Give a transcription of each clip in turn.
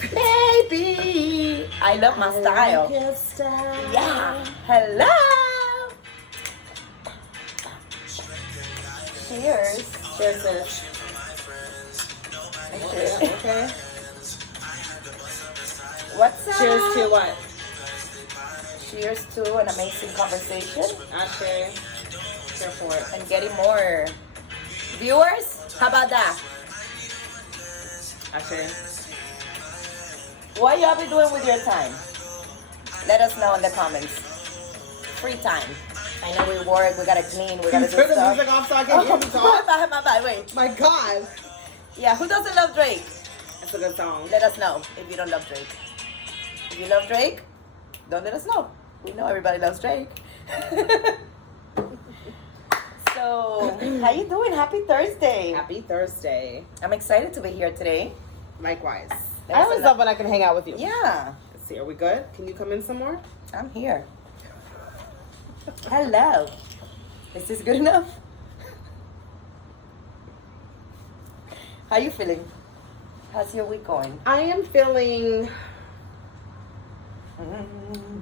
Baby, I love my style. Like your style. Yeah. Hello. Cheers. Cheers, sis. Okay. What's up? Cheers to what? Cheers to an amazing conversation Ashe. Here for it. and getting more viewers. How about that? Ashe. What y'all be doing with your time? Let us know in the comments. Free time. I know we work, we gotta clean, we gotta do Turn the stuff. music off so I can hear you My talk. bad, wait. My God. Yeah, who doesn't love Drake? That's a good song. Let us know if you don't love Drake. If you love Drake, don't let us know. We know everybody loves Drake. So, how you doing? Happy Thursday. Happy Thursday. I'm excited to be here today. Likewise. There's I always love when I can hang out with you. Yeah, Let's see, are we good? Can you come in some more? I'm here. Hello. Is this good enough? How you feeling? How's your week going? I am feeling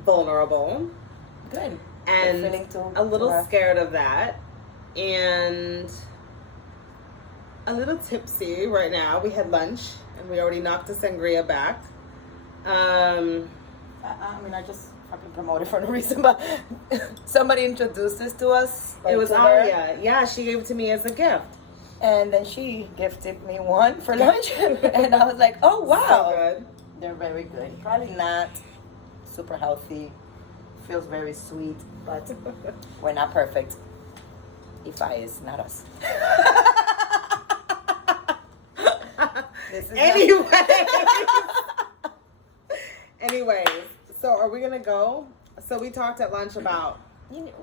vulnerable Good. and You're feeling too a little rough. scared of that and a little tipsy right now. We had lunch and we already knocked the sangria back. I mean, I just fucking promoted for no reason, but somebody introduced this to us. It was to her, Aria. Yeah, she gave it to me as a gift. and then she gifted me one for lunch, and I was like, "Oh wow, So good. they're very good. Probably not super healthy. Feels very sweet, but we're not perfect. Ifa is not us." This is Anyways, so are we gonna go? So we talked at lunch about.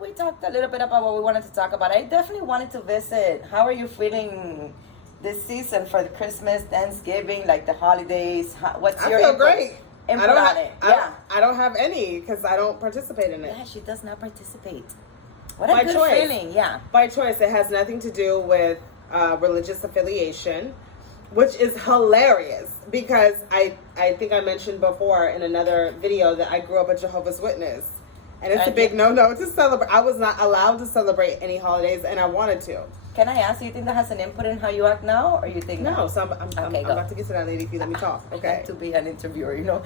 We talked a little bit about what we wanted to talk about. I definitely wanted to visit. How are you feeling this season for the Christmas, Thanksgiving, like the holidays? What's I your feel input? great. Input on it. Yeah. I don't have any because I don't participate in it. Yeah, she does not participate. What a By good choice. feeling. Yeah. By choice. It has nothing to do with religious affiliation, which is hilarious because I think I mentioned before in another video that I grew up a Jehovah's Witness. And it's a big no-no to celebrate. I was not allowed to celebrate any holidays, and I wanted to. Can I ask, you think that has an input in how you act now, or you think No, so I'm Okay, go. about to get to that lady if you let me talk. I Okay. like to be an interviewer, you know?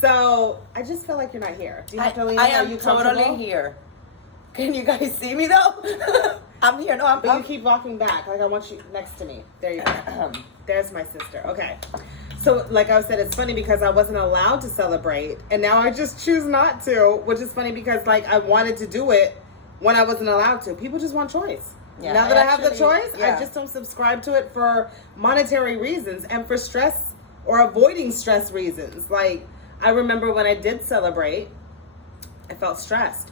So I just feel like you're not here. Do you have to leave? I Are am you totally comfortable? here. Can you guys see me though? I'm here. No, But you keep walking back. Like I want you next to me. There you go. There's my sister. Okay. So like I said, it's funny because I wasn't allowed to celebrate, and now I just choose not to, which is funny because like I wanted to do it when I wasn't allowed to. People just want choice. Yeah, now that I have the actually- choice, yeah. I just don't subscribe to it for monetary reasons and for stress or avoiding stress reasons. Like I remember when I did celebrate, I felt stressed.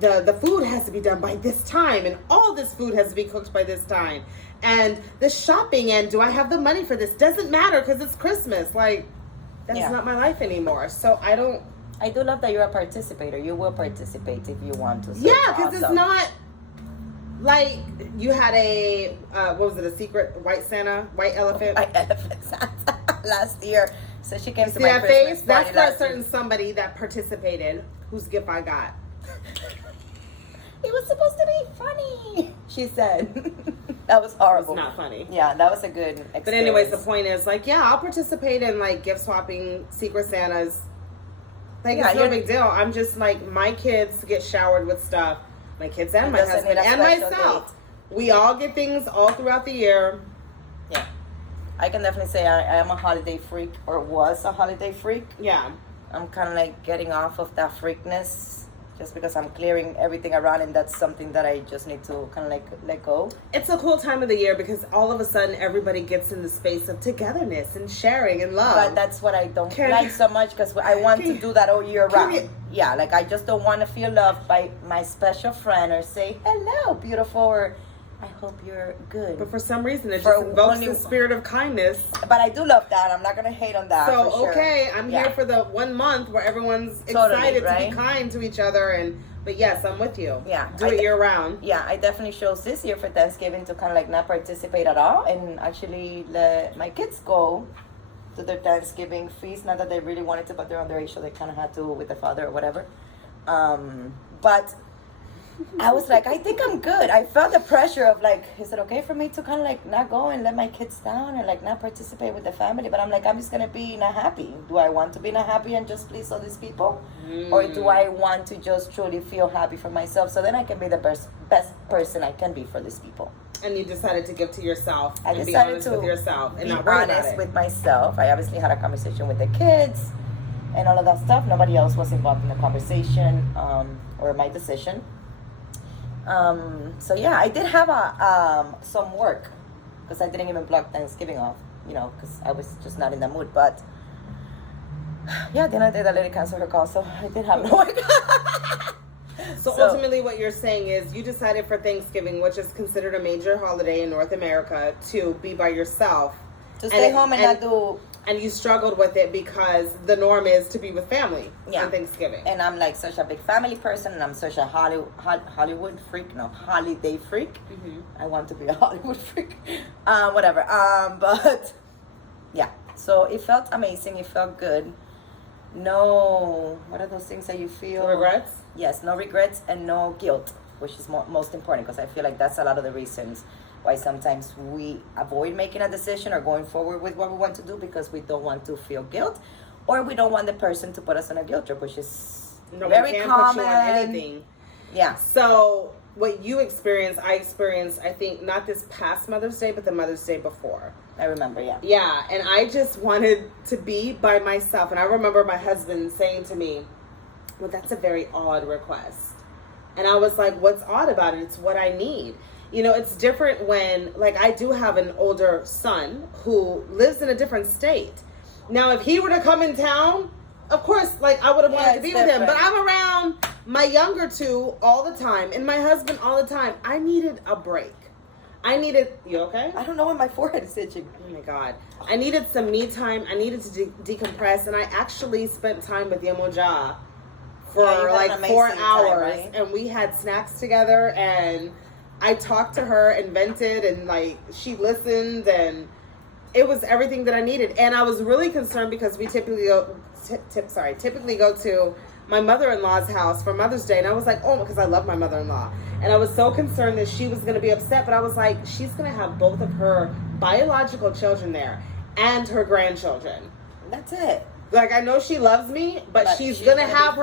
The food has to be done by this time, and all this food has to be cooked by this time, and the shopping, and do I have the money for this? Doesn't matter because it's Christmas. Like that's Yeah. not my life anymore. So I don't. I do love that you're a participator. You will participate if you want to. So Yeah, because it's awesome. not like you had a what was it? A secret white Santa, white elephant. My elephant Santa last year. So she came to See my that Christmas face? That's party for a last certain year. somebody that participated. Whose gift I got. It was supposed to be funny, she said. That was horrible. It's not funny. Yeah, that was a good experience. But anyways, the point is like, yeah, I'll participate in like gift swapping, secret Santas. Like Yeah, it's no you're- big deal. I'm just like my kids get showered with stuff. My kids and It my doesn't husband need a and special myself. date. We all get things all throughout the year. Yeah. I can definitely say I am a holiday freak, or was a holiday freak. Yeah. I'm kind of like getting off of that freakness just because I'm clearing everything around, and that's something that I just need to kind of like let go. It's a cool time of the year because all of a sudden everybody gets in the space of togetherness and sharing and love. But that's what I don't Can- like so much because I want to do that all year can round. you- Yeah, like I just don't want to feel loved by my special friend or say, hello, beautiful, or I hope you're good. But for some reason, it For just invokes only- the spirit of kindness. But I do love that. I'm not going to hate on that. So, for sure. okay, I'm Yeah. here for the 1 month where everyone's Totally, excited to right? be kind to each other. But yes, I'm with you. Yeah. Do it year round. Yeah, I definitely chose this year for Thanksgiving to kind of like not participate at all and actually let my kids go to their Thanksgiving feast. Not that they really wanted to, but they're underage, so they kind of had to with the father or whatever. But I was like, I think I'm good. I felt the pressure of like, is it okay for me to kind of like not go and let my kids down and like not participate with the family? But I'm like, I'm just going to be not happy. Do I want to be not happy and just please all these people? Or do I want to just truly feel happy for myself so then I can be the best person I can be for these people? And you decided to give to yourself I and be decided honest to with yourself and be not worry about honest it. with myself. I obviously had a conversation with the kids and all of that stuff. Nobody else was involved in the conversation or my decision. So yeah, I did have some work because I didn't even block Thanksgiving off, because I was just not in the mood. But yeah, then I did a lady cancel her call, so I did have no work. So ultimately what you're saying is you decided for Thanksgiving, which is considered a major holiday in North America, to be by yourself. To stay home and not do... And you struggled with it because the norm is to be with family on Thanksgiving. And I'm like such a big family person, and I'm such a Hollywood freak. No, holiday freak. Mm-hmm. I want to be a Hollywood freak. Whatever. But yeah. So it felt amazing. It felt good. No, what are those things that you feel? No regrets? Yes, no regrets and no guilt, which is most important because I feel like that's a lot of the reasons why sometimes we avoid making a decision or going forward with what we want to do because we don't want to feel guilt, or we don't want the person to put us on a guilt trip, which is very common. Put you on anything. Yeah. So what you experienced, I experienced, I think, not this past Mother's Day, but the Mother's Day before. I remember, yeah. Yeah, and I just wanted to be by myself. And I remember my husband saying to me, well, that's a very odd request. And I was like, what's odd about it? It's what I need. It's different when, like, I do have an older son who lives in a different state. Now, if he were to come in town, of course, like, I would have wanted to be with him. But I'm around my younger two all the time and my husband all the time. I needed a break. You okay? I don't know when my forehead is itching. Oh my God. I needed some me time. I needed to decompress. And I actually spent time with Yemoja for like 4 hours. Time, right? And we had snacks together and I talked to her and vented and like she listened and it was everything that I needed. And I was really concerned because we typically go to my mother-in-law's house for Mother's Day. And I was like, oh, because I love my mother-in-law. And I was so concerned that she was going to be upset. But I was like, she's going to have both of her biological children there and her grandchildren. That's it. Like, I know she loves me, but she's going to have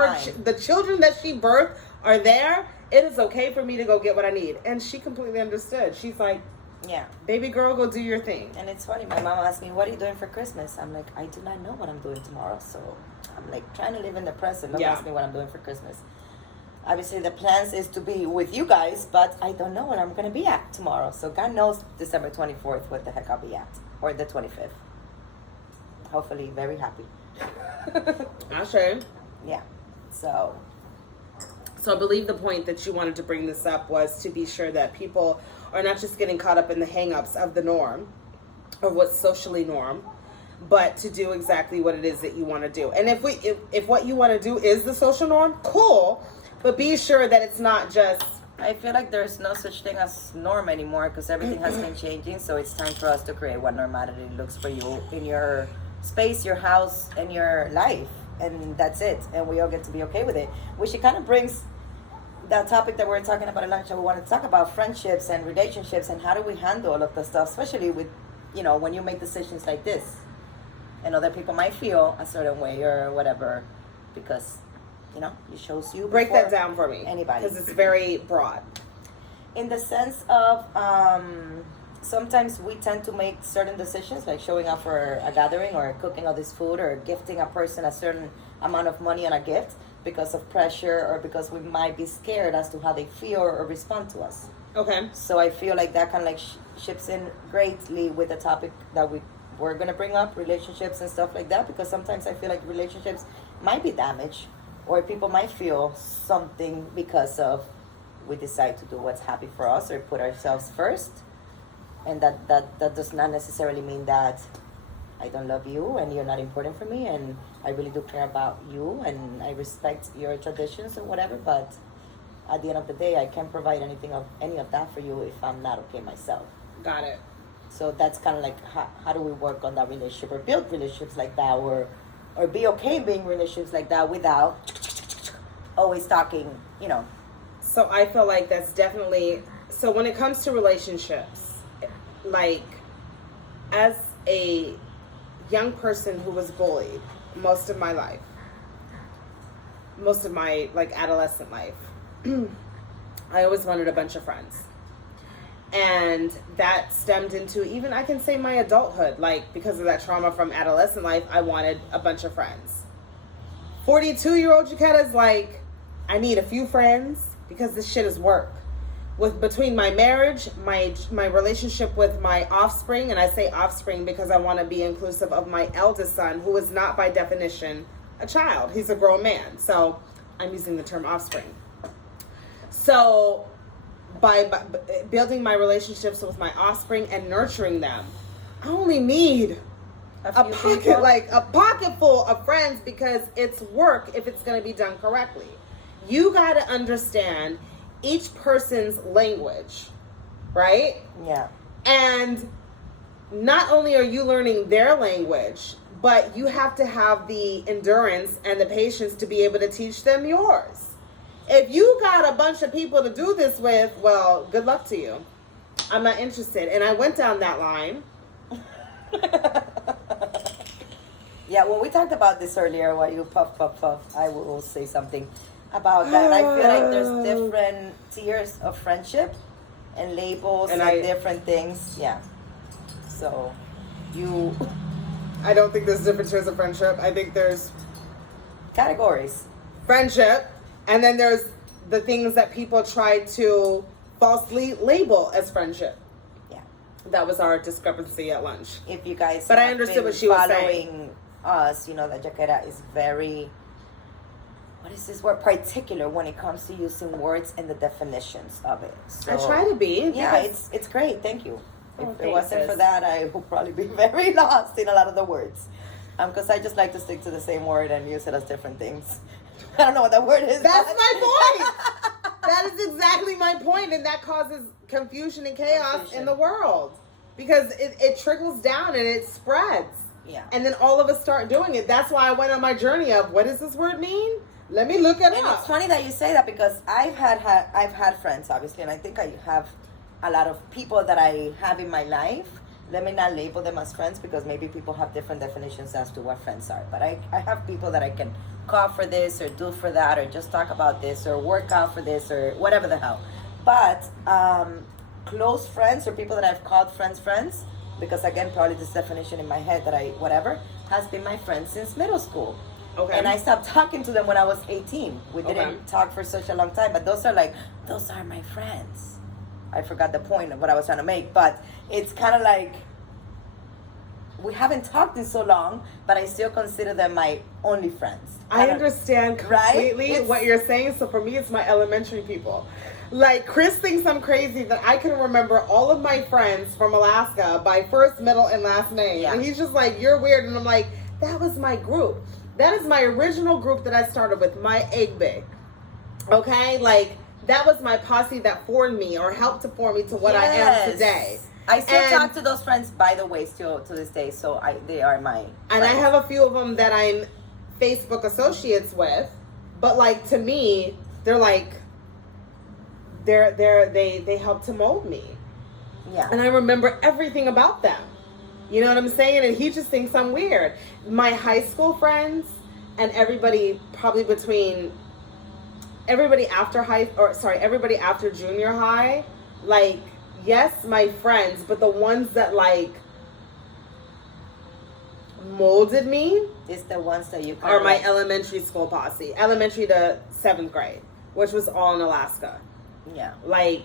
the children that she birthed are there. It is okay for me to go get what I need. And she completely understood. She's like, yeah, baby girl, go do your thing. And it's funny. My mom asked me, what are you doing for Christmas? I'm like, I do not know what I'm doing tomorrow. So I'm like trying to live in the present. Don't ask me what I'm doing for Christmas. Obviously, the plans is to be with you guys, but I don't know what I'm going to be at tomorrow. So God knows December 24th what the heck I'll be at. Or the 25th. Hopefully, very happy. I'm sure. Yeah. So I believe the point that you wanted to bring this up was to be sure that people are not just getting caught up in the hang-ups of the norm or what's socially norm, but to do exactly what it is that you want to do. And if what you want to do is the social norm, cool, but be sure that it's not just... I feel like there's no such thing as norm anymore because everything has been changing. So it's time for us to create what normality looks for you in your space, your house, and your life. And that's it. And we all get to be okay with it. Which it kind of brings that topic that we're talking about at lunch. We wanted to talk about friendships and relationships and how do we handle all of the stuff, especially with, when you make decisions like this. And other people might feel a certain way or whatever because, you chose you. Break that down for me. Anybody. Because it's very broad. In the sense of sometimes we tend to make certain decisions like showing up for a gathering or cooking all this food or gifting a person a certain amount of money on a gift because of pressure or because we might be scared as to how they feel or respond to us. Okay. So I feel like that kind of like ships in greatly with the topic that we're going to bring up, relationships and stuff like that, because sometimes I feel like relationships might be damaged or people might feel something because of we decide to do what's happy for us or put ourselves first. And that does not necessarily mean that I don't love you and you're not important for me, and I really do care about you and I respect your traditions and whatever, but at the end of the day, I can't provide any of that for you if I'm not okay myself. Got it. So that's kind of like how do we work on that relationship or build relationships like that, or be okay being relationships like that without always talking, So I feel like that's definitely, so when it comes to relationships, like as a young person who was bullied most of my life, most of my like adolescent life, I always wanted a bunch of friends. And that stemmed into even, I can say, my adulthood. Like, because of that trauma from adolescent life, I wanted a bunch of friends. 42-year-old Jaquetta's like, I need a few friends because this shit is work. Between my marriage, my relationship with my offspring, and I say offspring because I want to be inclusive of my eldest son, who is not by definition a child. He's a grown man. So I'm using the term offspring. So by building my relationships with my offspring and nurturing them, I only need a pocket full of friends, because it's work if it's going to be done correctly. You got to understand each person's language, right? Yeah. And not only are you learning their language, but you have to have the endurance and the patience to be able to teach them yours. If you got a bunch of people to do this with, well, good luck to you. I'm not interested. And I went down that line. Yeah, well, we talked about this earlier while you puff. I will say something about that. I feel like there's different tiers of friendship and labels and different things. Yeah. So, I don't think there's different tiers of friendship. I think there's categories. Friendship. And then there's the things that people try to falsely label as friendship. Yeah. That was our discrepancy at lunch. If you guys but I understood what she was saying. Following us, you know that Jaquetta is very, what is this word, particular when it comes to using words and the definitions of it. So, I try to be. Yeah, it's great. Thank you. If it wasn't sis. for that, I would probably be very lost in a lot of the words. Because I just like to stick to the same word and use it as different things. I don't know what that word is. That's my point. That is exactly my point, and that causes confusion and chaos in the world, because it trickles down and it spreads. Yeah. And then all of us start doing it. That's why I went on my journey of, what does this word mean? Let me look it up. And it's funny that you say that, because I've had friends, obviously, and I think I have a lot of people that I have in my life. Let me not label them as friends, because maybe people have different definitions as to what friends are. But I have people that I can call for this or do for that, or just talk about this or work out for this or whatever the hell. But close friends, or people that I've called friends, because again, probably this definition in my head that has been my friend since middle school. Okay. And I stopped talking to them when I was 18. We didn't talk for such a long time, but those are my friends. I forgot the point of what I was trying to make, but it's kind of like, we haven't talked in so long, but I still consider them my only friends. I understand completely what you're saying. So for me, it's my elementary people. Like, Chris thinks I'm crazy that I can remember all of my friends from Alaska by first, middle, and last name. Yeah. And he's just like, you're weird. And I'm like, that was my group. That is my original group that I started with, my Egbe. Okay? Like, that was my posse that formed me, or helped to form me to what I am today. I still talk to those friends, by the way, still to this day. So they are my friends. And I have a few of them that I'm Facebook associates with, but like, to me, they're like, they help to mold me. Yeah. And I remember everything about them. You know what I'm saying? And he just thinks I'm weird. My high school friends and everybody probably everybody after junior high, like, yes, my friends, but the ones that like molded me is the ones that you are my elementary school posse, elementary to 7th grade, which was all in Alaska. Yeah. Like,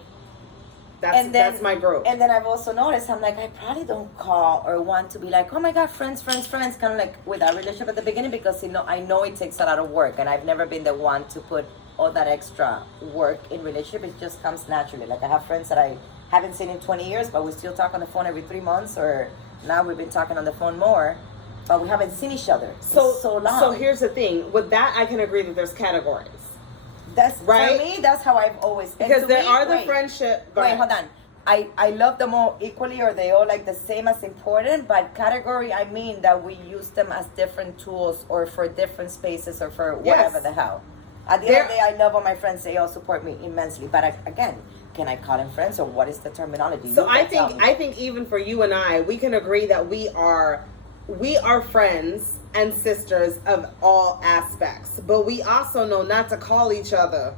that's my group. And then I've also noticed, I'm like, I probably don't call or want to be like, oh my God, friends, kind of like with our relationship at the beginning, because I know it takes a lot of work, and I've never been the one to put all that extra work in relationship. It just comes naturally. Like I have friends that I haven't seen in 20 years, but we still talk on the phone every 3 months, or now we've been talking on the phone more, but we haven't seen each other so long. So here's the thing. With that, I can agree that there's categories. That's right. For me, that's how I've always. Because there are the friendship. Wait, hold on. I love them all equally, or they all like the same as important, but category, I mean that we use them as different tools or for different spaces or for whatever the hell. At the end of the day, I love all my friends. They all support me immensely. But again, can I call them friends, or what is the terminology? So I think even for you and I, we can agree that we are friends and sisters of all aspects. But we also know not to call each other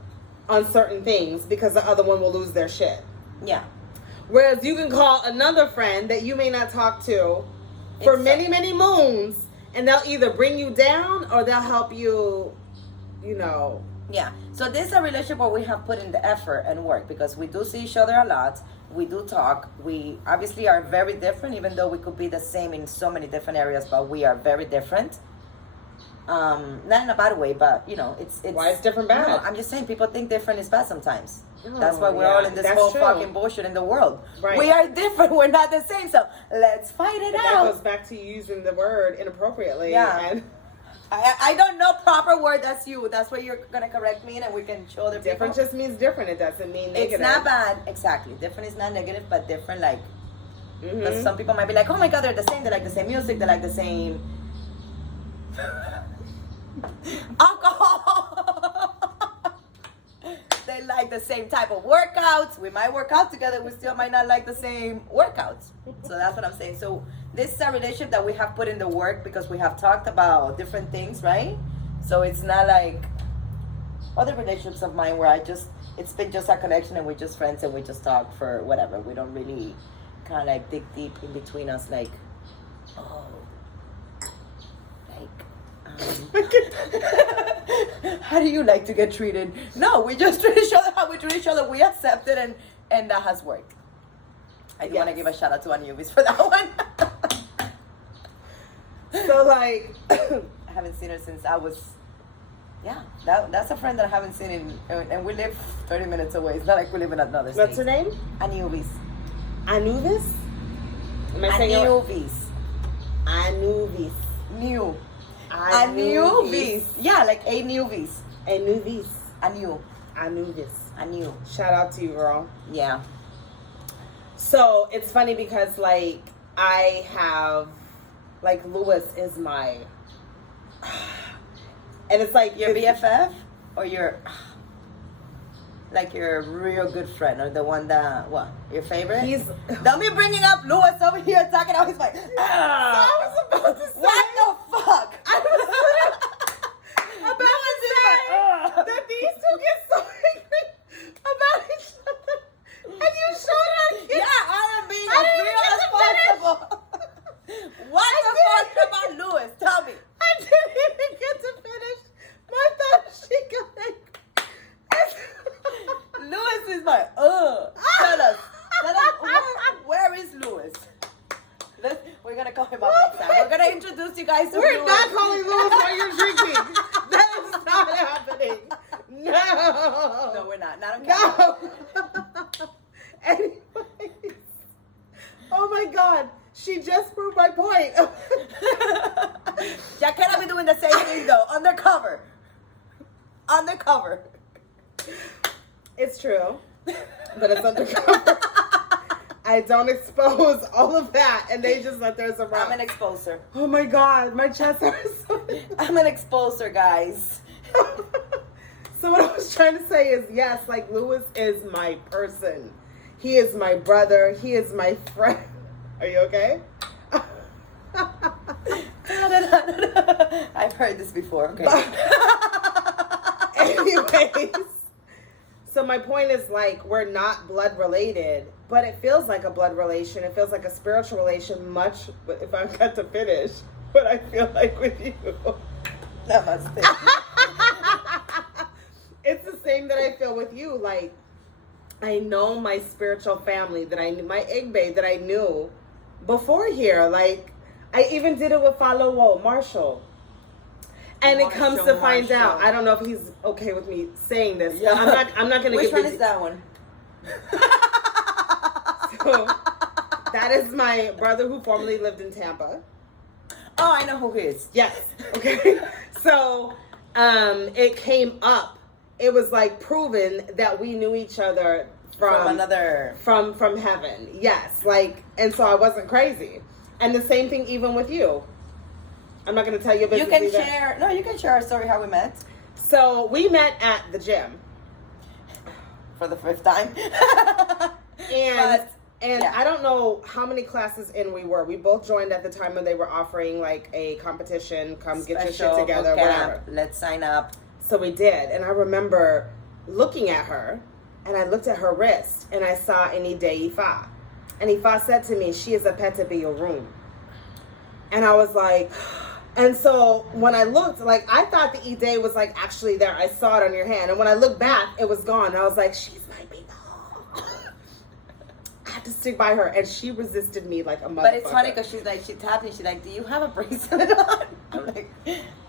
on certain things because the other one will lose their shit. Yeah. Whereas you can call another friend that you may not talk to for many, many moons, and they'll either bring you down or they'll help you, you know. Yeah. So this is a relationship where we have put in the effort and work, because we do see each other a lot. We do talk. We obviously are very different, even though we could be the same in so many different areas, but we are very different. Not in a bad way, but you know, it's why is different bad? No, I'm just saying people think different is bad sometimes. That's why we're all in this whole fucking bullshit in the world. Right. We are different. We're not the same. So let's fight it out. That goes back to using the word inappropriately. Yeah. And I don't know proper word. That's you. That's why you're gonna correct me, and we can show the different people. Just means different. It doesn't mean negative. It's not bad. Exactly. Different is not negative, but different, like, because some people might be like, oh my god, they're the same. They like the same music. They like the same alcohol. They like the same type of workouts. We might work out together. We still might not like the same workouts. So that's what I'm saying. So this is a relationship that we have put in the work because we have talked about different things, right? So it's not like other relationships of mine where it's been just a connection and we're just friends and we just talk for whatever. We don't really kind of like dig deep in between us, like, oh, how do you like to get treated? No, we just treat each other how we treat each other. We accept it, and that has worked. I do want to give a shout out to Anubis for that one. So like, I haven't seen her since I was, that's a friend that I haven't seen and we live 30 minutes away. It's not like we live in another state. What's her name? Anubis. Anubis? Am I saying Anubis. Anubis. New. Anubis. Yeah, like a Anubis. Anubis. Anubis. Anu. Shout out to you, girl. Yeah. So it's funny because like I have, like, Lewis is my, and it's like your BFF or your, like your real good friend, or the one that, what, your favorite? Don't be bringing up Lewis over here talking out his mic. I was about to say, what the fuck? I was about to say that these two get so angry about each other, and you showed her. Yeah, I am being as real as possible. What the fuck about Lewis? Tell me. I didn't even get to finish my thought. She got Lewis is my Tell us where is Lewis? We're gonna call him up next time. We're gonna introduce you guys to We're Lewis. not calling Lewis while you're drinking. That is not happening. No, we're not. Not on camera. No. Anyways. Oh my God. She just proved my point. Ya cannot be doing the same thing though. Undercover. It's true. But it's undercover. I don't expose all of that, and they just let there's a rock. I'm an exposer. Oh my God, my chest hurts. I'm an exposer, guys. So what I was trying to say is, yes, like Lewis is my person. He is my brother. He is my friend. Are you okay? I've heard this before. Okay. Anyways, so my point is, like, we're not blood related, but it feels like a blood relation. It feels like a spiritual relation, much if I've got to finish what I feel like with you. Namaste. It's the same that I feel with you. Like, I know my spiritual family that I knew, my Igbe that I knew before here. Like, I even did it with Marshall. And it Marsha, comes to find out, Marsha. I don't know if he's okay with me saying this. Yeah. I'm not gonna Which give one the- is that one? So, that is my brother who formerly lived in Tampa. Oh, I know who he is. Yes. Okay. So, it came up. It was like proven that we knew each other from another from heaven. Yes. Like, and so I wasn't crazy. And the same thing even with you. I'm not going to tell you a business. You can either. share. No, you can share our story how we met So we met at the gym, for the 5th time. and yeah. I don't know how many classes in we were. We both joined at the time when they were offering like a competition. Come get your Special shit together, boot camp, whatever. Let's sign up. So we did, and I remember looking at her, and I looked at her wrist, and I saw Any Day Ifa, and Ifa said to me, "She is a pet to be your room," and I was like. And so when I looked, like, I thought the E-Day was, like, actually there. I saw it on your hand. And when I looked back, it was gone. And I was like, she's my baby. I had to stick by her. And she resisted me like a motherfucker. But it's funny because she's like, she tapped me. She's like, do you have a bracelet on? I'm like,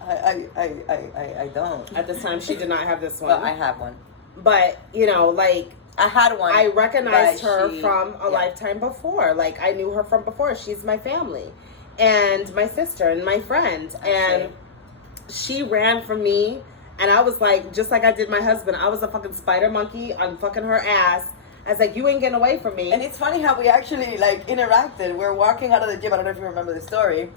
I don't. At this time, she did not have this one. Well, I have one. But, you know, like, I had one. I recognized her she- from a lifetime before. Like, I knew her from before. She's my family. And my sister and my friend. And she ran from me. And I was like, just like I did my husband, I was a fucking spider monkey. I'm fucking her ass. I was like, you ain't getting away from me. And it's funny how we actually, like, interacted. We're walking out of the gym. I don't know if you remember the story.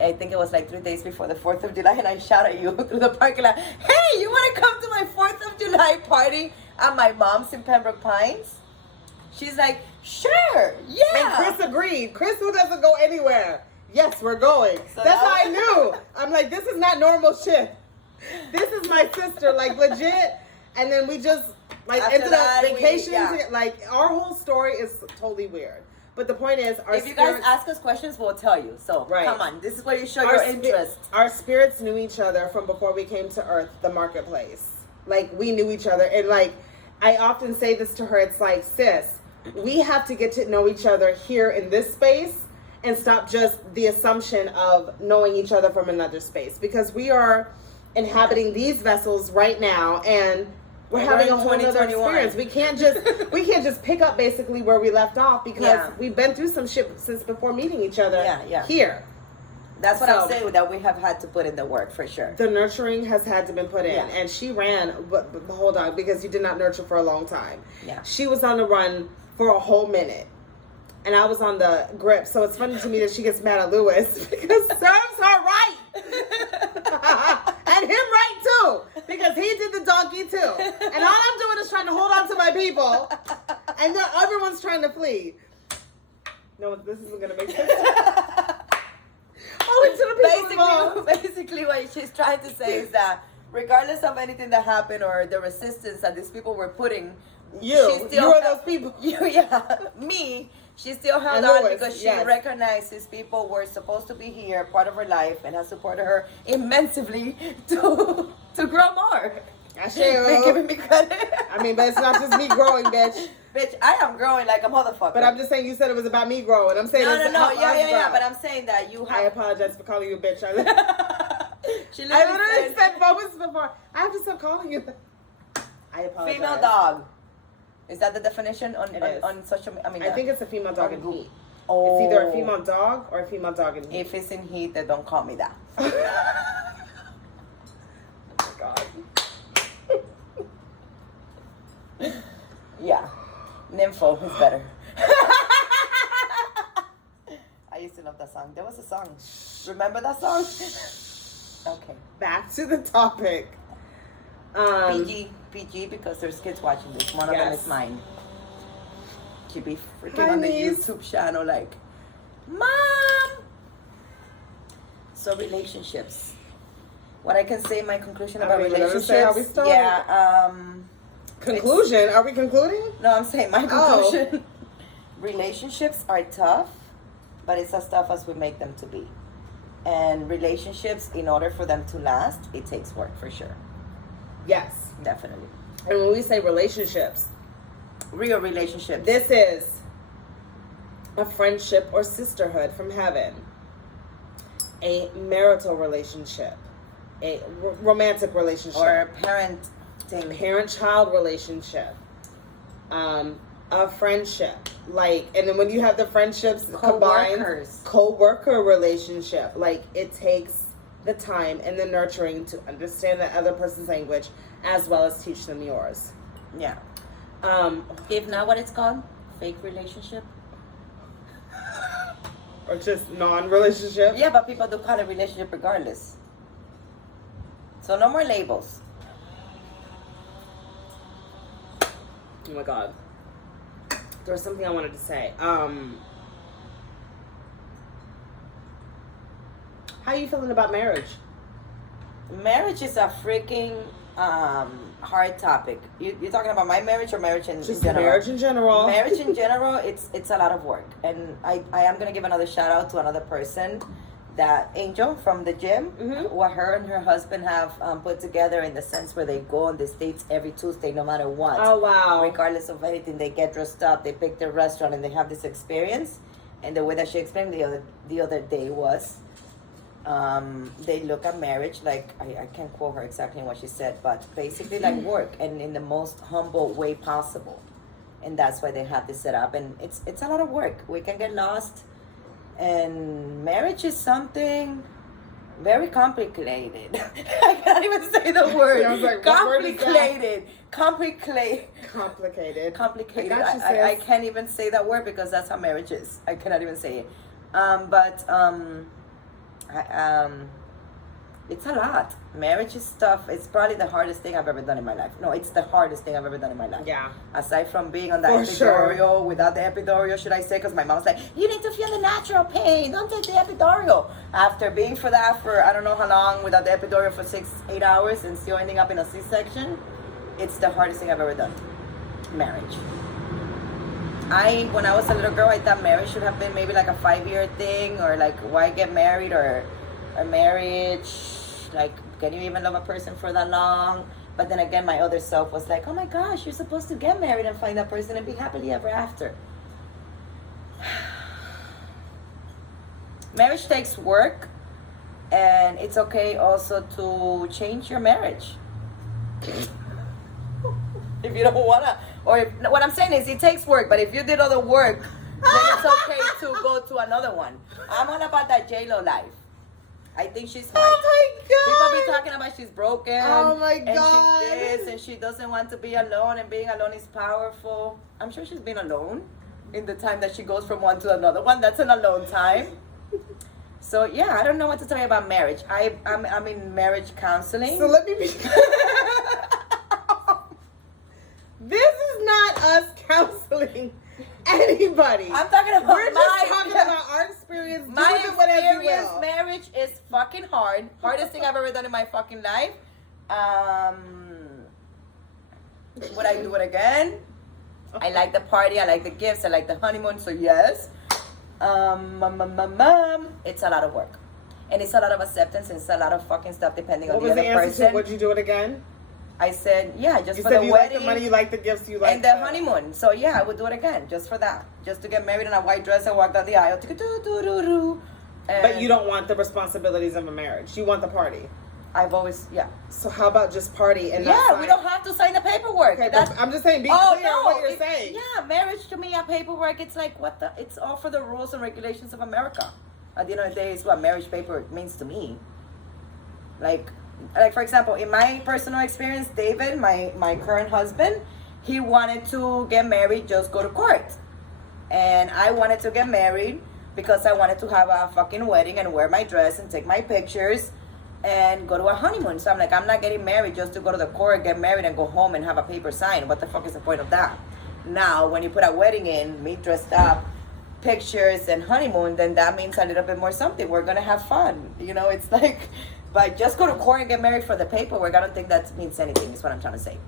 I think it was like 3 days before the 4th of July. And I shout at you through the parking lot, hey, you want to come to my 4th of July party at my mom's in Pembroke Pines? She's like, sure, yeah. And Chris agreed. Chris, who doesn't go anywhere. Yes, we're going. So That's how that I knew. I'm like, this is not normal shit. This is my sister, like, legit. And then we just, like, After ended up that, vacationing. yeah. Like, our whole story is totally weird. But the point is, our If you guys spirits, ask us questions, we'll tell you. So, Right. come on. This is where you show our your spi- interest. our spirits knew each other from before we came to Earth, the marketplace. Like, we knew each other. And, like, I often say this to her. It's like, sis, we have to get to know each other here in this space and stop just the assumption of knowing each other from another space, because we are inhabiting these vessels right now, and we're having in a whole other 2021. experience. We can't just pick up basically where we left off, because Yeah. we've been through some shit since before meeting each other here. That's what So- I'm saying, that we have had to put in the work for sure. The nurturing has had to been put in, Yeah. and she ran. But hold on, because you did not nurture for a long time. Yeah. She was on the run for a whole minute, and I was on the grip. So it's funny to me that she gets mad at Lewis because serves her right, and him right too, because he did the donkey too. And all I'm doing is trying to hold on to my people, and then everyone's trying to flee. No, this isn't gonna make sense. Only to the people involved. Basically, what she's trying to say is that regardless of anything that happened or the resistance that these people were putting, You still are those people. Me, she still held And on Louis, because she yes. recognized these people were supposed to be here, part of her life, and has supported her immensely to grow more. I share. Been giving me credit. I mean, but it's not just me growing, bitch. Bitch, I am growing like a motherfucker. But I'm just saying, you said it was about me growing. I'm saying no, it's no, how yeah, us yeah, yeah. grow. But I'm saying that you I have. apologize for calling you a bitch. She I literally literally said, said moments before. I have to stop calling you that. I apologize. female dog. Is that the definition on It is. on social media? I mean, I think it's a female dog in heat. oh, It's either a female dog or a female dog in heat. If it's in heat, then don't call me that. Oh my God. Yeah, nympho is better. I used to love that song. There was a song. Remember that song? Okay. Back to the topic. PG, because there's kids watching this. One of them Yes. is mine. She be freaking Hi, on the niece. YouTube channel like, Mom! So relationships. What I can say in my conclusion I about don't even relationships. understand how we started. Yeah, Conclusion? Are we concluding? no, I'm saying my Oh. conclusion. Relationships are tough, but it's as tough as we make them to be. And relationships, in order for them to last, it takes work for sure. Yes. Definitely. And when we say relationships, Real relationships. this is a friendship or sisterhood from heaven, a marital relationship, a romantic relationship or parent thing, parent-child relationship, a friendship, like, and then when you have the friendships combined, co-worker relationship, like, it takes the time and the nurturing to understand that other person's language as well as teach them yours. Yeah. If not, what it's called? Fake relationship? Or just non-relationship? Yeah, but people do call it relationship regardless. So no more labels. Oh my God. There was something I wanted to say. How are you feeling about marriage? Marriage is a freaking hard topic. You're talking about my marriage or marriage in general? Marriage in general. Marriage in general, it's a lot of work. And I am going to give another shout out to another person, that Angel from the gym, what her and her husband have put together, in the sense where they go on the States every Tuesday no matter what. Oh, wow. Regardless of anything, they get dressed up, they pick their restaurant, and they have this experience. And the way that she explained the other day was, they look at marriage like, I can't quote her exactly what she said, but basically like work, and in the most humble way possible. And that's why they have this set up, and it's a lot of work. We can get lost, and marriage is something very complicated. I can't even say the word. I was like, Complicated. I can't even say that word because that's how marriage is. I cannot even say it. It's a lot. Marriage is tough. It's probably the hardest thing I've ever done in my life. No, it's the hardest thing I've ever done in my life. Yeah. Aside from being on the For epidural, sure. without the epidural, should I say? Because my mom's like, you need to feel the natural pain. Don't take the epidural. After being for that for I don't know how long, without the epidural for 6-8 hours, and still ending up in a C-section, it's the hardest thing I've ever done. Marriage. When I was a little girl, I thought marriage should have been maybe like a 5-year thing, or like, why get married, or marriage, like, can you even love a person for that long? But then again, my other self was like, oh my gosh, you're supposed to get married and find that person and be happily ever after. Marriage takes work, and it's okay also to change your marriage. If you don't wanna, or if, what I'm saying is, it takes work, but if you did all the work, then it's okay to go to another one. I'm all about that J-Lo life. I think she's smart. Oh my God. People be talking about she's broken. Oh my and God. she's this, and she doesn't want to be alone, and being alone is powerful. I'm sure she's been alone in the time that she goes from one to another one. That's an alone time. So yeah, I don't know what to tell you about marriage. I'm in marriage counseling. So let me be. This is not us counseling anybody. I'm talking about We're just talking about our experience. My experience, will. marriage is fucking hard. Hardest thing I've ever done in my fucking life. Would I do it again? I like the party. I like the gifts. I like the honeymoon. So yes. It's a lot of work, and it's a lot of acceptance, and it's a lot of fucking stuff depending on the other person. Would you do it again? I said, yeah, just you for said the you wedding. Like the money, you like the gifts, you like and the honeymoon. So yeah, I would do it again, just for that, just to get married in a white dress and walk down the aisle. But you don't want the responsibilities of a marriage. You want the party. I've always, yeah. So how about just party and yeah, we don't have to sign the paperwork. Okay, I'm just saying, be clear on what you're saying. Yeah, marriage to me, a paperwork, it's like it's all for the rules and regulations of America. At the end of the day, it's what marriage paperwork means to me. Like for example, in my personal experience, David, my current husband, he wanted to get married, just go to court. And I wanted to get married because I wanted to have a fucking wedding and wear my dress and take my pictures and go to a honeymoon. So I'm like, I'm not getting married just to go to the court, get married, and go home and have a paper sign. What the fuck is the point of that? Now, when you put a wedding in, me dressed up, pictures, and honeymoon, then that means a little bit more something. We're going to have fun. You know, it's like, but just go to court and get married for the paperwork, I don't think that means anything, is what I'm trying to say.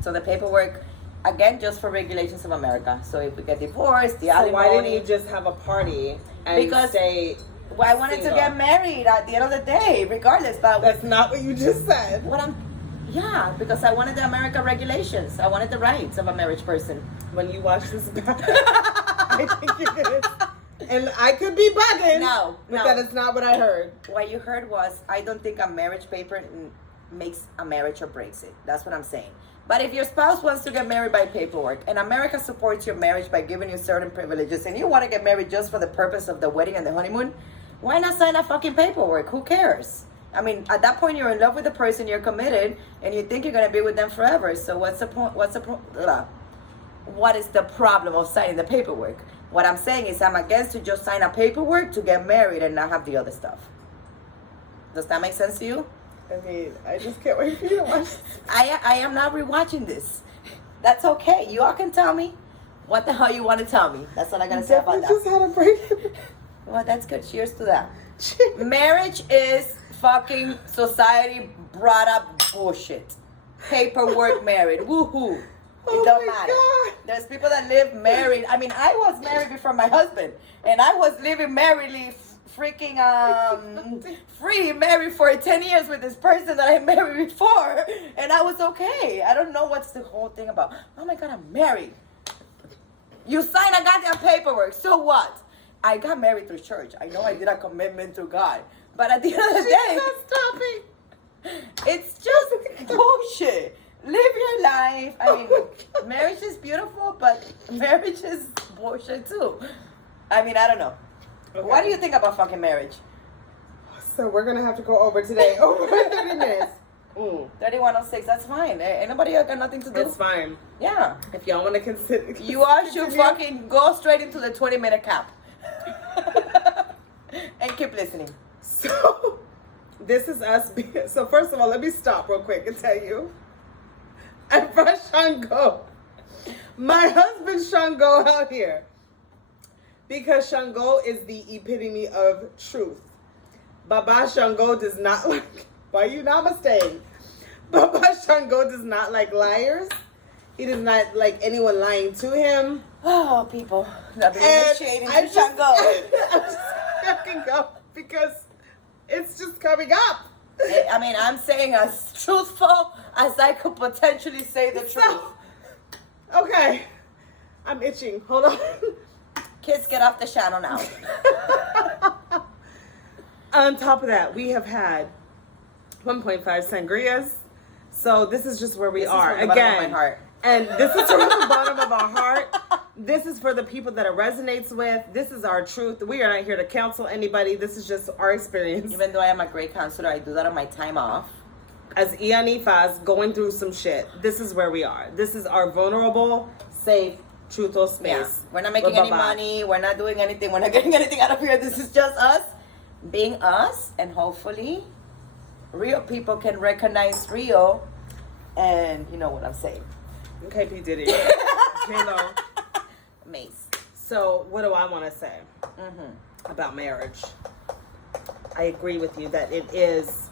So the paperwork, again, just for regulations of America. So if we get divorced, the alimony. So why didn't you just have a party and stay? Well, I wanted to get married at the end of the day, regardless. But that's not what you just said. Yeah, because I wanted the American regulations. I wanted the rights of a marriage person. When you watch this back, I think you're gonna. And I could be bugging. No, but that is not what I heard. What you heard was, I don't think a marriage paper makes a marriage or breaks it. That's what I'm saying. But if your spouse wants to get married by paperwork, and America supports your marriage by giving you certain privileges, and you want to get married just for the purpose of the wedding and the honeymoon, why not sign a fucking paperwork? Who cares? I mean, at that point, you're in love with the person, you're committed, and you think you're going to be with them forever. So what's the point? What is the problem of signing the paperwork? What I'm saying is, I'm against to just sign a paperwork to get married and not have the other stuff. Does that make sense to you? I mean, I just can't wait for you to watch this. I am not rewatching this. That's okay. You all can tell me what the hell you want to tell me. That's all I gotta say about that. Just had a break. Well, that's good. Cheers to that. Cheers. Marriage is fucking society brought up bullshit. Paperwork married. Woohoo. It don't matter. God. There's people that live married. I mean, I was married before my husband, and I was living marriedly, freaking free, married for 10 years with this person that I married before, and I was okay. I don't know what's the whole thing about. Oh my God, I'm married. You sign a goddamn paperwork. So what? I got married through church. I know I did a commitment to God, but at the end of the day, stopping. it's just bullshit. Live your life. I mean, marriage is beautiful, but marriage is bullshit too. I mean, I don't know. Okay. What do you think about fucking marriage? So we're gonna have to go over today. Over 30 minutes. 3106. That's fine. Ain't nobody got nothing to do. It's fine. Yeah. If y'all want to consider, you all should fucking go straight into the 20-minute cap. And keep listening. So this is us. So first of all, let me stop real quick and tell you. I brought Shango, my husband Shango, out here because Shango is the epitome of truth. Baba Shango does not like. Why you namaste? Baba Shango does not like liars. He does not like anyone lying to him. Oh, people. I've been initiating to Shango. I'm just fucking go because it's just coming up. I mean, I'm saying as truthful as I could potentially say the truth. Okay. I'm itching. Hold on. Kids, get off the channel now. On top of that, we have had 1.5 sangrias. So this is just where we are. Again. Bottom of my heart. And this is from the bottom of our heart. This is for the people that it resonates with. This is our truth. We are not here to counsel anybody. This is just our experience. Even though I am a great counselor, I do that on my time off. As Ianifas going through some shit, this is where we are. This is our vulnerable, safe, truthful space. Yeah. We're not making any money. We're not doing anything. We're not getting anything out of here. This is just us being us. And hopefully, real people can recognize real. And you know what I'm saying. Okay, P. Diddy. J-Lo. Mace. So, what do I want to say about marriage? I agree with you that it is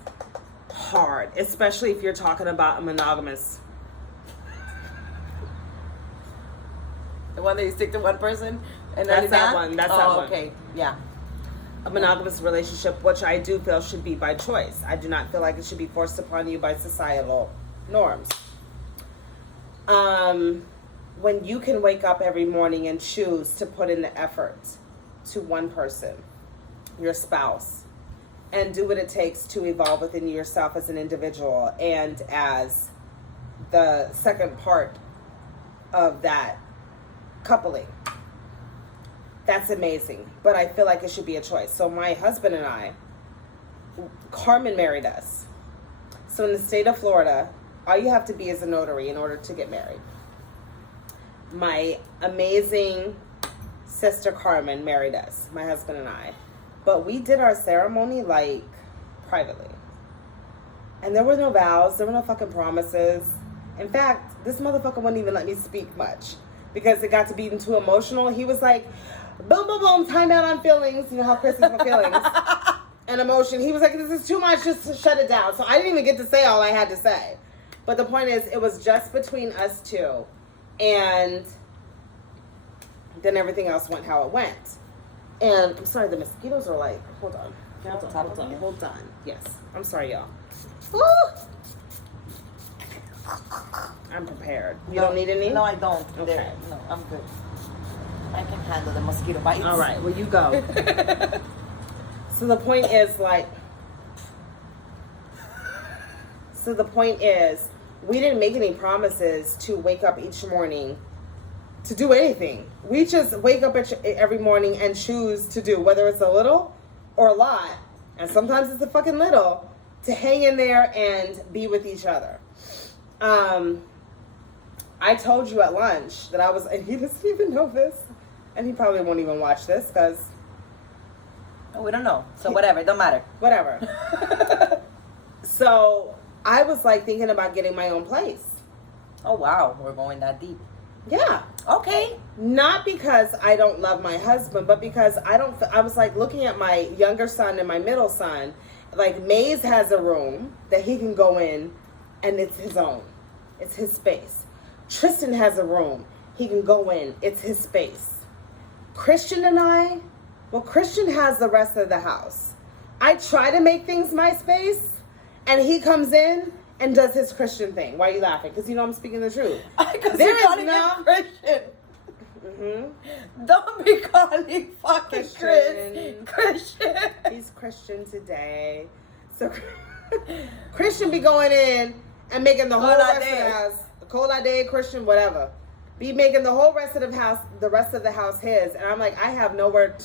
hard, especially if you're talking about a monogamous. The one that you stick to one person? And that's that one. That's that one. Okay. Yeah. A monogamous relationship, which I do feel should be by choice. I do not feel like it should be forced upon you by societal norms. When you can wake up every morning and choose to put in the effort to one person, your spouse, and do what it takes to evolve within yourself as an individual and as the second part of that coupling, that's amazing. But I feel like it should be a choice. So my husband and I, Carmen married us. So in the state of Florida, all you have to be is a notary in order to get married. My amazing sister Carmen married us, my husband and I. But we did our ceremony like privately. And there were no vows, there were no fucking promises. In fact, this motherfucker wouldn't even let me speak much because it got to be too emotional. He was like, boom, boom, boom, time out on feelings. You know how Chris is for feelings and emotion. He was like, this is too much, just shut it down. So I didn't even get to say all I had to say. But the point is, it was just between us two. And then everything else went how it went. And I'm sorry, the mosquitoes are like, hold on. Hold on. Yes. I'm sorry, y'all. Woo! I'm prepared. You don't need any? No, I don't. Okay. No, I'm good. I can handle the mosquito bites. All right, well, you go. So the point is, we didn't make any promises to wake up each morning to do anything. We just wake up every morning and choose to do, whether it's a little or a lot, and sometimes it's a fucking little, to hang in there and be with each other. I told you at lunch that I was, and he doesn't even know this, and he probably won't even watch this because... We don't know. So whatever, it don't matter. Whatever. So I was like thinking about getting my own place. Oh wow, we're going that deep. Yeah. Okay. Not because I don't love my husband, but because I was like looking at my younger son and my middle son. Like Maze has a room that he can go in and it's his own. It's his space. Tristan has a room. He can go in. It's his space. Christian and I, well, Christian has the rest of the house. I try to make things my space, and he comes in and does his Christian thing. Why are you laughing? Because you know I'm speaking the truth. Because you're calling him Christian. Mm-hmm. Don't be calling fucking Christian. He's Christian today. So Christian be going in and making the whole rest of the house, Cola Day, Christian, whatever. Be making the whole rest of the house his. And I'm like, I have nowhere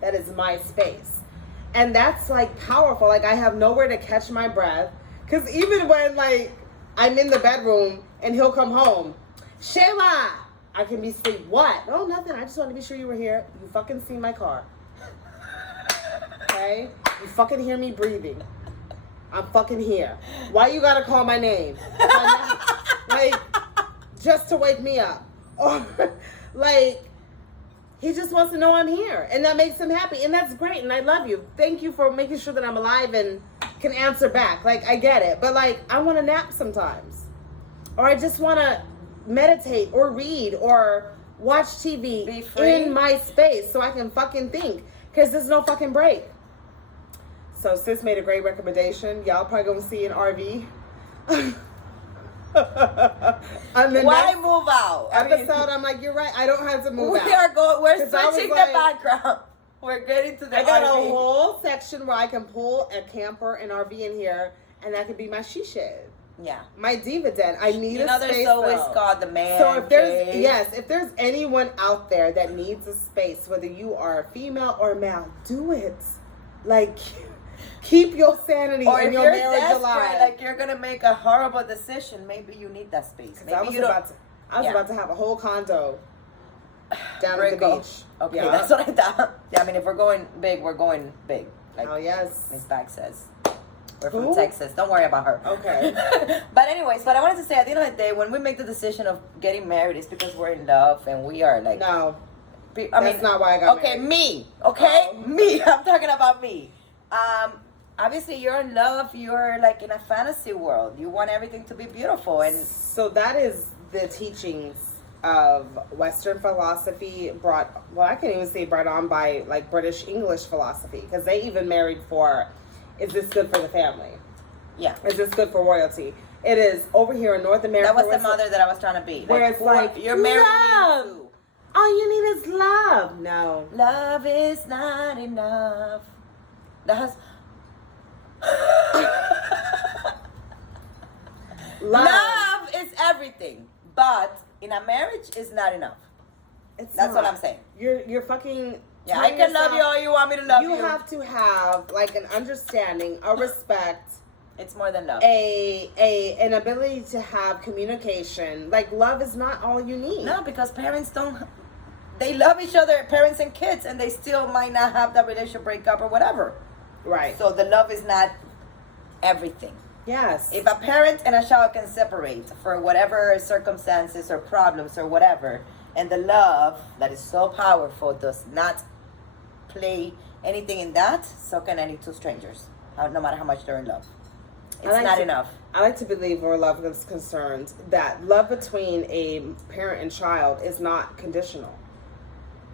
that is my space. And that's like powerful. Like I have nowhere to catch my breath. Because even when like I'm in the bedroom and he'll come home, Shayla, I can be asleep. What? Oh, nothing. I just wanted to be sure you were here. You fucking see my car. Okay? You fucking hear me breathing. I'm fucking here. Why you gotta call my name? Like, just to wake me up. Or, like, he just wants to know I'm here. And that makes him happy. And that's great. And I love you. Thank you for making sure that I'm alive and can answer back. Like, I get it. But, like, I want to nap sometimes. Or I just want to meditate or read or watch TV in my space so I can fucking think. Because there's no fucking break. So sis made a great recommendation. Y'all probably gonna see an RV. Why move out? Episode, I'm like, you're right. I don't have to move out. We're switching the background. We're getting to the I got RV. a whole section where I can pull a camper and RV in here, and that could be my she shed. Yeah. My diva den. I need a space. There's always called the man. So if there's anyone out there that needs a space, whether you are female or male, do it. Like, keep your sanity and your marriage alive. Like you're gonna make a horrible decision, maybe you need that space. Maybe I was about to have a whole condo down at the beach. Okay, yeah. That's what I thought. Yeah, I mean, if we're going big, we're going big. Like, oh yes, Miss Bag says. We're from Texas. Don't worry about her. Okay. But anyways, what I wanted to say, at the end of the day, when we make the decision of getting married, it's because we're in love and we are like. No. That's not why I got married. Okay, me. Okay, me. I'm talking about me. Obviously, you're in love. You're like in a fantasy world. You want everything to be beautiful, and so that is the teachings of Western philosophy brought on by like British English philosophy, because they even married for, is this good for the family? Yeah. Is this good for royalty? It is over here in North America. That was the mother that I was trying to be. Where it's like you're married. Love. All you need is love. No. Love is not enough. Love is everything, but in a marriage is not enough. That's what I'm saying. You're fucking. Yeah, I can love you all you want me to love you. You have to have like an understanding, a respect. It's more than love. An ability to have communication. Like love is not all you need. No, because parents don't. They love each other, parents and kids, and they still might not have that relationship break up or whatever. Right. So the love is not everything. Yes. If a parent and a child can separate for whatever circumstances or problems or whatever, and the love that is so powerful does not play anything in that, so can any two strangers, no matter how much they're in love. It's not enough. I like to believe where love is concerned that love between a parent and child is not conditional.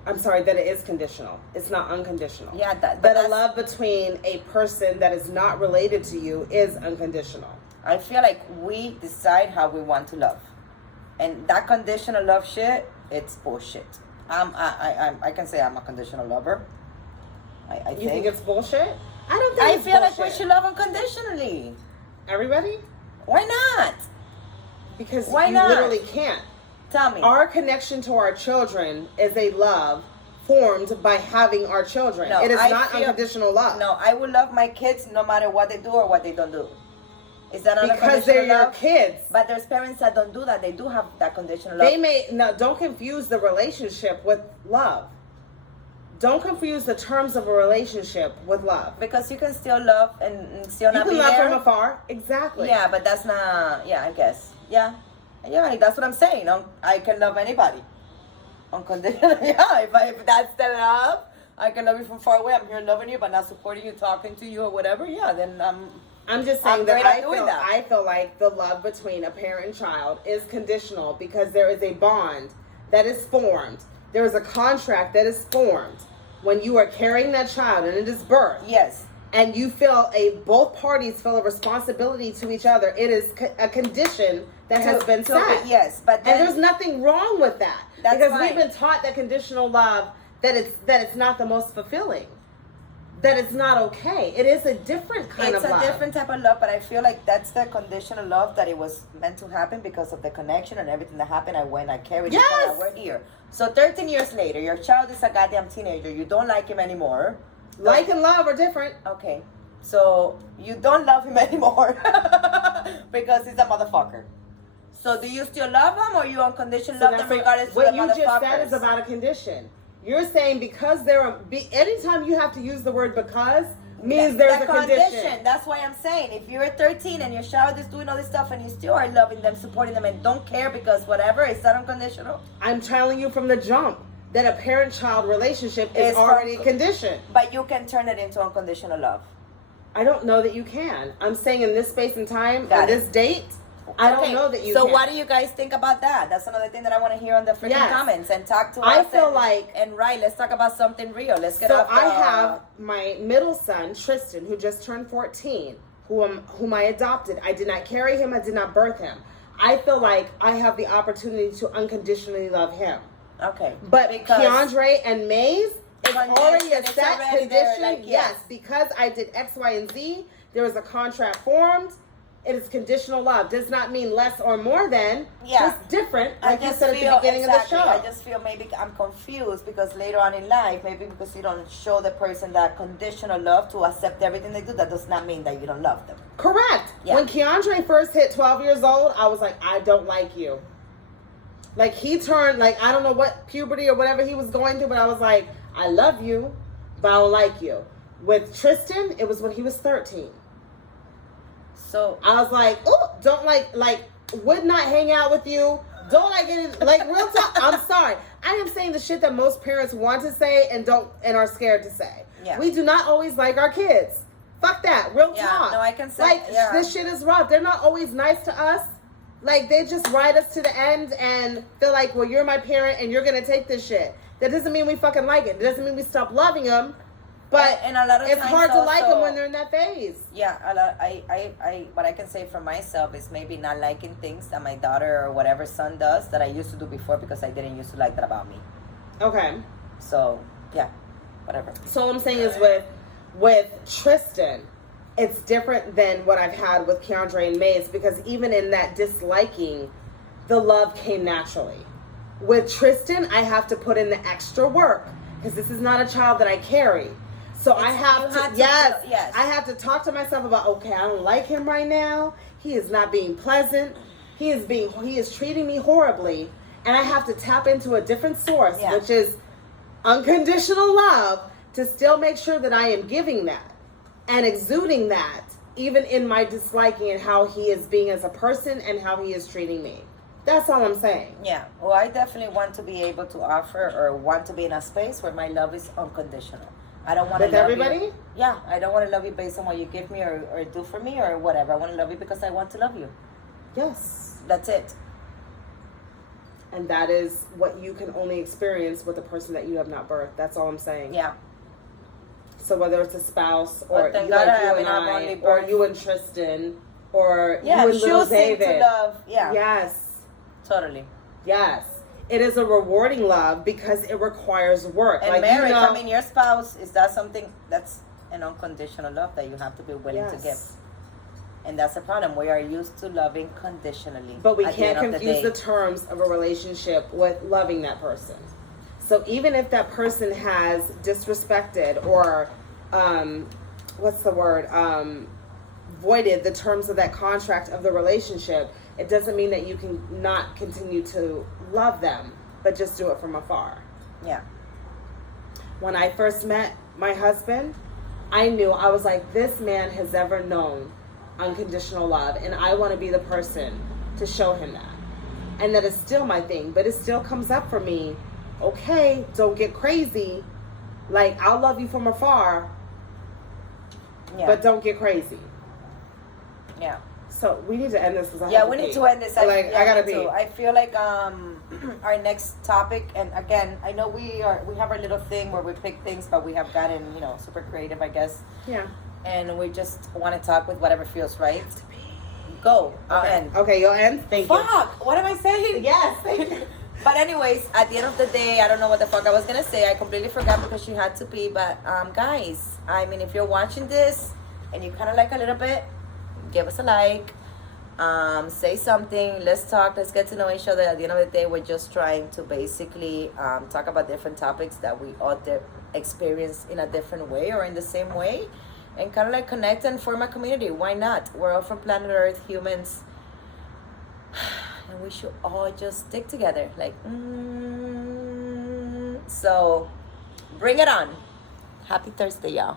I'm sorry, that it is conditional. It's not unconditional. Yeah, but a love between a person that is not related to you is unconditional. I feel like we decide how we want to love. And that conditional love shit, it's bullshit. I can say I'm a conditional lover. I You think it's bullshit? I don't think I it's feel bullshit. like we should love unconditionally. Everybody? Why not? Because Why you not? literally can't. Tell me. Our connection to our children is a love formed by having our children. No, it is I not feel- unconditional love. No, I will love my kids no matter what they do or what they don't do. Is that Because they're your love? kids. But there's parents that don't do that. They do have that conditional love. They may no. Don't confuse the relationship with love. Don't confuse the terms of a relationship with love. Because you can still love and still You not can be love there. from afar. Exactly. Yeah, but that's not. Yeah, I guess. Yeah, yeah. That's what I'm saying. I can love anybody. Unconditional. Yeah, if that's the love, I can love you from far away. I'm here loving you, but not supporting you, talking to you, or whatever. Yeah, then I'm just saying I'm that great at doing that. I feel like the love between a parent and child is conditional because there is a bond that is formed. There is a contract that is formed when you are carrying that child and it is birth. Yes. And you feel both parties feel a responsibility to each other. It is a condition that has been set. Yes, but then, and there's nothing wrong with that That's because fine. we've been taught that conditional love that it's not the most fulfilling, that it's not okay. It is a different kind of love. It's a different type of love, but I feel like that's the conditional love that it was meant to happen because of the connection and everything that happened. I carried it, Yes! and we're here. So 13 years later, your child is a goddamn teenager. You don't like him anymore. Like and love are different. Okay, so you don't love him anymore because he's a motherfucker. So do you still love him, or you unconditional love them regardless of the what you just said motherfuckers? is about a condition. You're saying because anytime you have to use the word because means there's a condition. That's why I'm saying if you're 13 and your child is doing all this stuff and you still are loving them, supporting them, and don't care because whatever, is that unconditional? I'm telling you from the jump that a parent-child relationship is already conditioned. But you can turn it into unconditional love. I don't know that you can. I'm saying in this space and time, Got on this date, I don't know that you So can. what do you guys think about that? That's another thing that I want to hear on the freaking Yes. comments and talk to I us. feel and, like- and right, let's talk about something real. Let's get So off the, I have my middle son, Tristan, who just turned 14, whom I adopted. I did not carry him. I did not birth him. I feel like I have the opportunity to unconditionally love him. Okay. But Because- Keandre and Maze, it's already a It's set already there, condition. like, yes, yes. because I did X, Y, and Z. There was a contract formed. It is conditional love. Does not mean less or more than. Yeah. Just different, like you just said at the feel- beginning exactly. of the show. I just feel maybe I'm confused because later on in life, maybe because you don't show the person that conditional love to accept everything they do, that does not mean that you don't love them. Correct. Yeah. When Keandre first hit 12 years old, I was like, I don't like you. Like he turned, like I don't know what puberty or whatever he was going through, but I was like, I love you, but I don't like you. With Tristan, it was when he was 13. So I was like, oh, don't like, would not hang out with you. Don't like it. Like real talk. I'm sorry. I am saying the shit that most parents want to say and are scared to say. Yeah. We do not always like our kids. Fuck that. Real Yeah, talk. no, I can say- like yeah. this shit is rough. They're not always nice to us. Like they just ride us to the end and feel like, well, you're my parent and you're gonna take this shit. That doesn't mean we fucking like it. It doesn't mean we stop loving them. But and a lot of it's times hard to like also- them when they're in that phase. yeah, a lot. I what I can say for myself is maybe not liking things that my daughter or whatever son does that I used to do before because I didn't used to like that about me. Okay. So yeah, whatever. So what I'm saying is with Tristan, it's different than what I've had with Keandre and Maze because even in that disliking, the love came naturally. With Tristan, I have to put in the extra work because this is not a child that I carry. So I have to, yes. I have to talk to myself about, okay, I don't like him right now. He is not being pleasant. He is treating me horribly. And I have to tap into a different source, Yeah. which is unconditional love, to still make sure that I am giving that and exuding that, even in my disliking and how he is being as a person and how he is treating me. That's all I'm saying. Yeah. Well, I definitely want to be able to offer or want to be in a space where my love is unconditional. I don't want to With love everybody? you. Yeah, I don't want to love you based on what you give me or do for me or whatever. I want to love you because I want to love you. Yes. That's it. And that is what you can only experience with the person that you have not birthed. That's all I'm saying. Yeah. So whether it's a spouse or But thank you, God like I you haven't and had only I, or birth. you and Tristan, or Yeah, you and little choosing David. to love. Yeah. Yes. Totally. Yes. it is a rewarding love because it requires work. And like, marriage, you know, I mean, your spouse, is that something that's an unconditional love that you have to be willing to give? And that's the problem. We are used to loving conditionally. But we at can't the end of confuse the the terms of a relationship with loving that person. So even if that person has disrespected or, voided the terms of that contract of the relationship, it doesn't mean that you can not continue to love them, but just do it from afar. Yeah. When I first met my husband, I knew, I was like, this man has ever known unconditional love, and I want to be the person to show him that. And that is still my thing, but it still comes up for me. Okay, don't get crazy. Like, I'll love you from afar, but don't get crazy. Yeah. So we need to end this. Yeah, we need to end this. I gotta pee. I feel like our next topic, and again, I know we have our little thing where we pick things, but we have gotten super creative, I guess. Yeah. And we just want to talk with whatever feels right. Go. I'll end. Okay, you'll end. Thank you. Fuck. What am I saying? Yes. Thank you. But anyways, at the end of the day, I don't know what the fuck I was gonna say. I completely forgot because she had to pee. But guys, I mean, if you're watching this and you kind of like a little bit, give us a like. Say something. Let's talk. Let's get to know each other. At the end of the day, we're just trying to basically talk about different topics that we all experience in a different way or in the same way, and kind of like connect and form a community. Why not? We're all from planet Earth, humans. And we should all just stick together. Like, so bring it on. Happy Thursday, y'all.